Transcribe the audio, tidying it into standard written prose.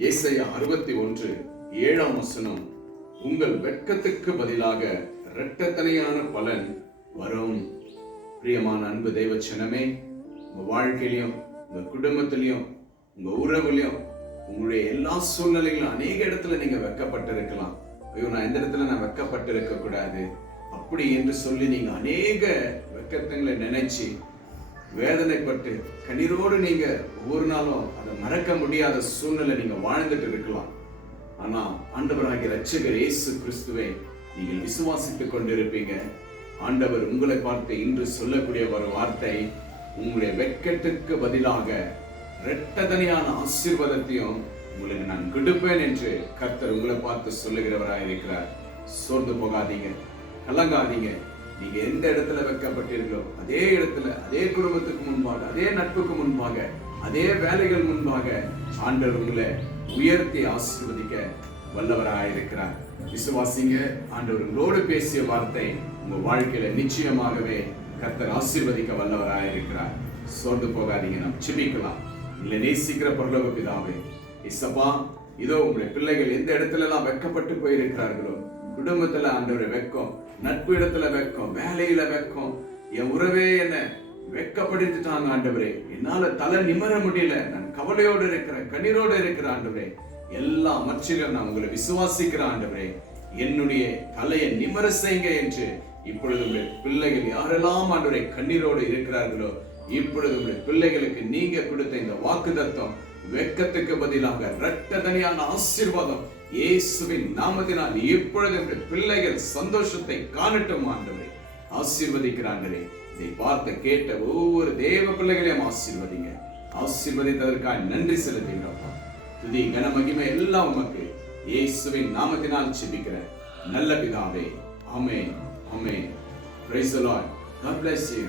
ஏசாயா 61:7 உங்கள் வெட்கத்துக்கு பதிலாக இரட்டத்தனையான பலன் வரும். பிரியமான அன்பு தேவ ஜனமே, உங்க வாழ்க்கையிலும் உங்க குடும்பத்திலையும் உங்க உறவுலையும் உங்களுடைய எல்லா சூழ்நிலைகளும் அநேக இடத்துல நீங்க வெட்கப்பட்டு இருக்கலாம். ஐயோ, நான் எந்த இடத்துல நான் வெட்கப்பட்டு இருக்க கூடாது அப்படி என்று சொல்லி நீங்க அநேக வெட்கத்தங்களை நினைச்சு வேதனைப்பட்டு கண்ணீரோடு நீங்க ஒவ்வொரு நாளும் அதை மறக்க முடியாத சூழ்நிலை நீங்க வாழ்ந்துட்டு இருக்கலாம். ஆனா ஆண்டவராகிய இரட்சகர் இயேசு கிறிஸ்துவை நீங்கள் விசுவாசித்துக் கொண்டிருப்பீங்க. ஆண்டவர் உங்களை பார்த்து இன்று சொல்லக்கூடிய ஒரு வார்த்தை, உங்களுடைய வெட்கத்துக்கு பதிலாக இரட்டத்தனையான ஆசீர்வாதத்தையும் உங்களுக்கு நான் கொடுப்பேன் என்று கர்த்தர் உங்களை பார்த்து சொல்லுகிறவராக இருக்கிறார். சோர்ந்து போகாதீங்க, கலங்காதீங்க. நீங்க எந்த இடத்துல வைக்கப்பட்டீர்களோ அதே இடத்துல, அதே குடும்பத்துக்கு முன்பாக, அதே நட்புக்கு முன்பாக, அதே வேலைகள் முன்பாக ஆண்டவர் உங்களை உயர்த்தி ஆசீர்வதிக்க வல்லவராயிருக்கிறார். விசுவாசிங்க. ஆண்டவர் உங்களோடு பேசிய வார்த்தை உங்க வாழ்க்கையில நிச்சயமாகவே கர்த்தர் ஆசீர்வதிக்க வல்லவராயிருக்கிறார். சோர்ந்து போகாதீங்க. நாம் ஜெபிக்கலாம். இல்லை நேசிக்கிற பரலோக பிதாவே, இசப்பா, இதோ உங்களுடைய பிள்ளைகள் எந்த இடத்துல எல்லாம் வெட்கப்பட்டு போயிருக்கிறார்களோ, குடும்பத்துல ஆண்டவரை வெட்கம், நட்பு இடத்துல வெட்கம், வேலையில வெட்கம், என் உறவே என்ன வெட்கப்படுத்திட்டாங்க ஆண்டவரே, என்னால தலை நிமர முடியல, நான் கவலையோடு இருக்கிறேன், கண்ணீரோடு இருக்கிற ஆண்டவரே, எல்லா மற்றிலும் நான் உங்களை விசுவாசிக்கிற ஆண்டவரே, என்னுடைய தலையை நிமர செய்யுங்க என்று இப்பொழுது உங்களுடைய பிள்ளைகள் யாரெல்லாம் ஆண்டவரே கண்ணீரோடு இருக்கிறார்களோ, இப்பொழுது உங்களுடைய பிள்ளைகளுக்கு நீங்க கொடுத்த இந்த வாக்குத்தத்தம், வெட்கத்துக்கு பதிலாக இரட்டத்தனையான ஆசீர்வாதம் இயேசுவின் நாமத்தினால் இப்பொழுது பிள்ளைகள் சந்தோஷத்தை காணட்டும் ஆண்டவரே. ஆசீர்வதிக்கிறாங்களே, இதை பார்த்த கேட்ட ஒவ்வொரு தேவ பிள்ளைகளையும் ஆசீர்வதிங்க. ஆசீர்வதித்ததற்காக நன்றி செலுத்துகிறோம். துதி கன மகிமை எல்லாம் உமக்கு இயேசுவின் நாமத்தினால் ஜெபிக்கிறேன் நல்ல பிதாவே. ஆமென், ஆமென். Praise the Lord. God bless you.